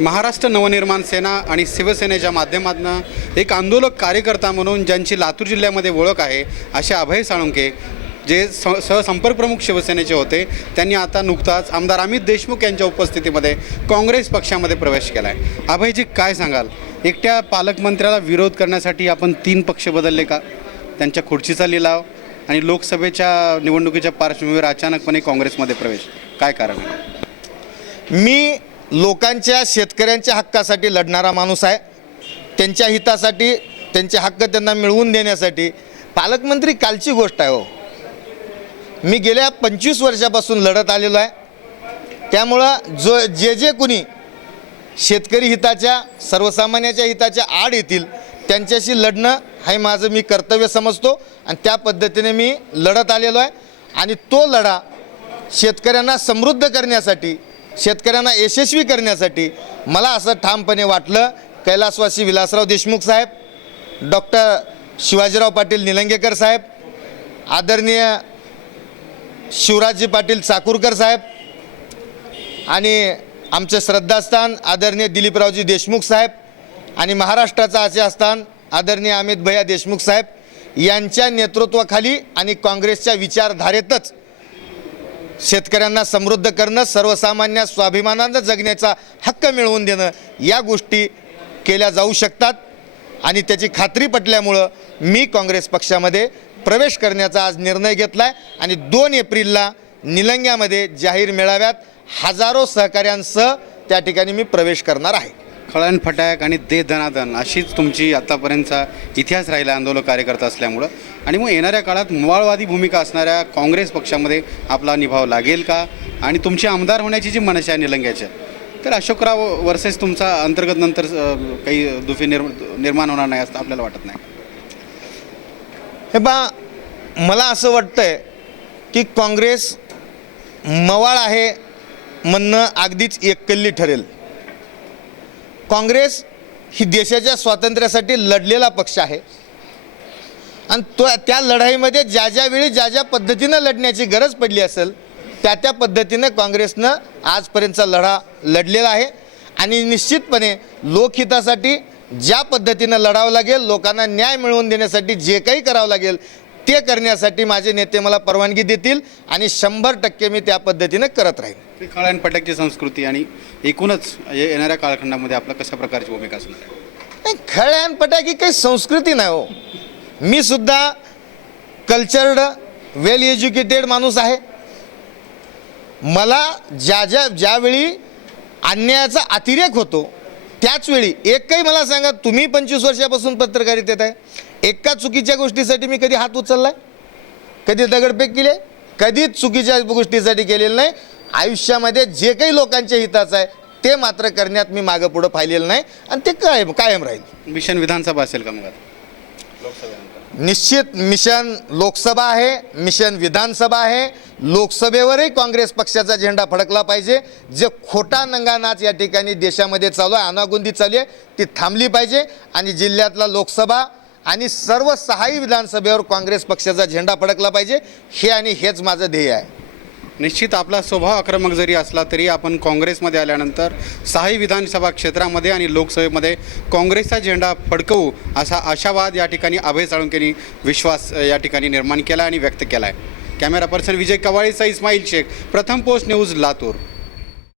महाराष्ट्र नवनिर्माण सेना आणि शिवसेनेच्या माध्यमातून एक आंदोलक कार्यकर्ता म्हणून ज्यांची लातूर जिल्ह्यामध्ये ओळख आहे असे अभय साळुंके जे स सहसंपर्क प्रमुख शिवसेनेचे होते त्यांनी आता नुकताच आमदार अमित देशमुख यांच्या उपस्थितीमध्ये काँग्रेस पक्षामध्ये प्रवेश केला आहे अभयजी काय सांगाल? एकट्या पालकमंत्र्याला विरोध करण्यासाठी आपण तीन पक्ष बदलले का? त्यांच्या खुर्चीचा लिलाव आणि लोकसभेच्या निवडणुकीच्या पार्श्वभूमीवर अचानकपणे काँग्रेसमध्ये प्रवेश. काय कारण आहे? मी लोकांच्या शेतकऱ्यांच्या हक्कासाठी लढणारा माणूस आहे. त्यांच्या हितासाठी त्यांचे हक्क त्यांना मिळवून देण्यासाठी पालकमंत्री कालची गोष्ट आहे हो. मी गेल्या पंचवीस वर्षापासून लढत आलेलो आहे. त्यामुळं जो जे जे कुणी शेतकरी हिताच्या सर्वसामान्याच्या हिताच्या आड येतील त्यांच्याशी लढणं हे माझं मी कर्तव्य समजतो आणि त्या पद्धतीने मी लढत आलेलो आहे. आणि तो लढा शेतकऱ्यांना समृद्ध करण्यासाठी शेतकऱ्यांना यशस्वी करण्यासाठी मला असं ठामपणे वाटलं. कैलासवासी विलासराव देशमुख साहेब डॉक्टर शिवाजीराव पाटील निलंगेकर साहेब आदरणीय शिवराजजी पाटील चाकूरकर साहेब आणि आमचे श्रद्धास्थान आदरणीय दिलीपरावजी देशमुख साहेब आणि महाराष्ट्राचं आशयास्थान आदरणीय अमित भैया देशमुख साहेब यांच्या नेतृत्वाखाली आणि काँग्रेसच्या विचारधारेतच शेतकऱ्यांना समृद्ध करणं सर्वसामान्य स्वाभिमानानं जगण्याचा हक्क मिळवून देणं या गोष्टी केल्या जाऊ शकतात. आणि त्याची खात्री पटल्यामुळं मी काँग्रेस पक्षामध्ये प्रवेश करण्याचा आज निर्णय घेतला आहे आणि दोन एप्रिलला निलंग्यामध्ये जाहीर मेळाव्यात हजारो सहकाऱ्यांसह त्या ठिकाणी मी प्रवेश करणार आहे. खळण फटाक आणि दे धनाधन अशीच तुमची आत्तापर्यंतचा इतिहास राहिला आंदोलन कार्यकर्ता असल्यामुळं. आणि मग येणाऱ्या काळात मुवाळवादी भूमिका असणाऱ्या काँग्रेस पक्षामध्ये आपला निभाव लागेल का? आणि तुमची आमदार होण्याची जी मनशा आहे निलंग्याच्या तर अशोकराव वर्सेस तुमचा अंतर्गत नंतर काही दुफी निर् निर्माण होणार नाही असं आपल्याला वाटत नाही. हे बा मला असं वाटतंय की काँग्रेस मवाळ आहे म्हणणं अगदीच एककल्ली ठरेल. काँग्रेस ही देशाच्या स्वातंत्र्यासाठी लढलेला पक्ष आहे. आणि तो त्या लढाईमध्ये ज्या ज्या वेळी ज्या ज्या पद्धतीनं लढण्याची गरज पडली असेल त्या त्या पद्धतीनं काँग्रेसनं आजपर्यंतचा लढा लढलेला आहे. आणि निश्चितपणे लोकहितासाठी ज्या पद्धतीनं लढावं लागेल लोकांना न्याय मिळवून देण्यासाठी जे काही करावं लागेल ते करण्यासाठी माझे नेते मला परवानगी देतील आणि शंभर टक्के मी त्या पद्धतीनं करत राहीन. खळण फटाकची संस्कृती आणि एकूणच येणाऱ्या कालखंडामध्ये आपला कशा प्रकारची भूमिका असणार? आहे नाही खळ्यान पटाकी काही संस्कृती नाही हो. मी सुद्धा कल्चर्ड वेल एज्युकेटेड माणूस आहे. मला ज्या ज्या ज्यावेळी अन्यायाचा अतिरेक होतो त्याच वेळी एक काही मला सांगा तुम्ही पंचवीस वर्षापासून पत्रकारितेत आहे. एका चुकीच्या गोष्टीसाठी मी कधी हात उचललाय? कधी दगडफेक केली आहे? कधीच चुकीच्या गोष्टीसाठी केलेलं नाही. आयुष्यामध्ये जे काही लोकांच्या हिताचं आहे ते मात्र करण्यात मी मागं पुढं पाहिलेलं नाही. आणि ते कायम कायम राहील. मिशन विधानसभा असेल का मग निश्चित मिशन लोकसभा आहे मिशन विधानसभा आहे. लोकसभेवरही काँग्रेस पक्षाचा झेंडा फडकला पाहिजे. जे खोटा नंगा नाच या ठिकाणी देशामध्ये चालू आहे अनागोंदी चालू आहे ती थांबली पाहिजे. आणि जिल्ह्यातला लोकसभा आणि सर्व सहाही विधानसभेवर काँग्रेस पक्षाचा झेंडा फडकला पाहिजे हे आणि हेच माझं ध्येय आहे. निश्चित आपला स्वभाव आक्रमक जरी असला तरी आपण काँग्रेसमध्ये आल्यानंतर सहाही विधानसभा क्षेत्रामध्ये आणि लोकसभेमध्ये काँग्रेसचा झेंडा फडकवू असा आशावाद या ठिकाणी अभय साळुंकेनी विश्वास या ठिकाणी निर्माण केला आणि व्यक्त केला आहे. कॅमेरा पर्सन विजय कवाळीचा इस्माईल शेख प्रथम पोस्ट न्यूज लातूर.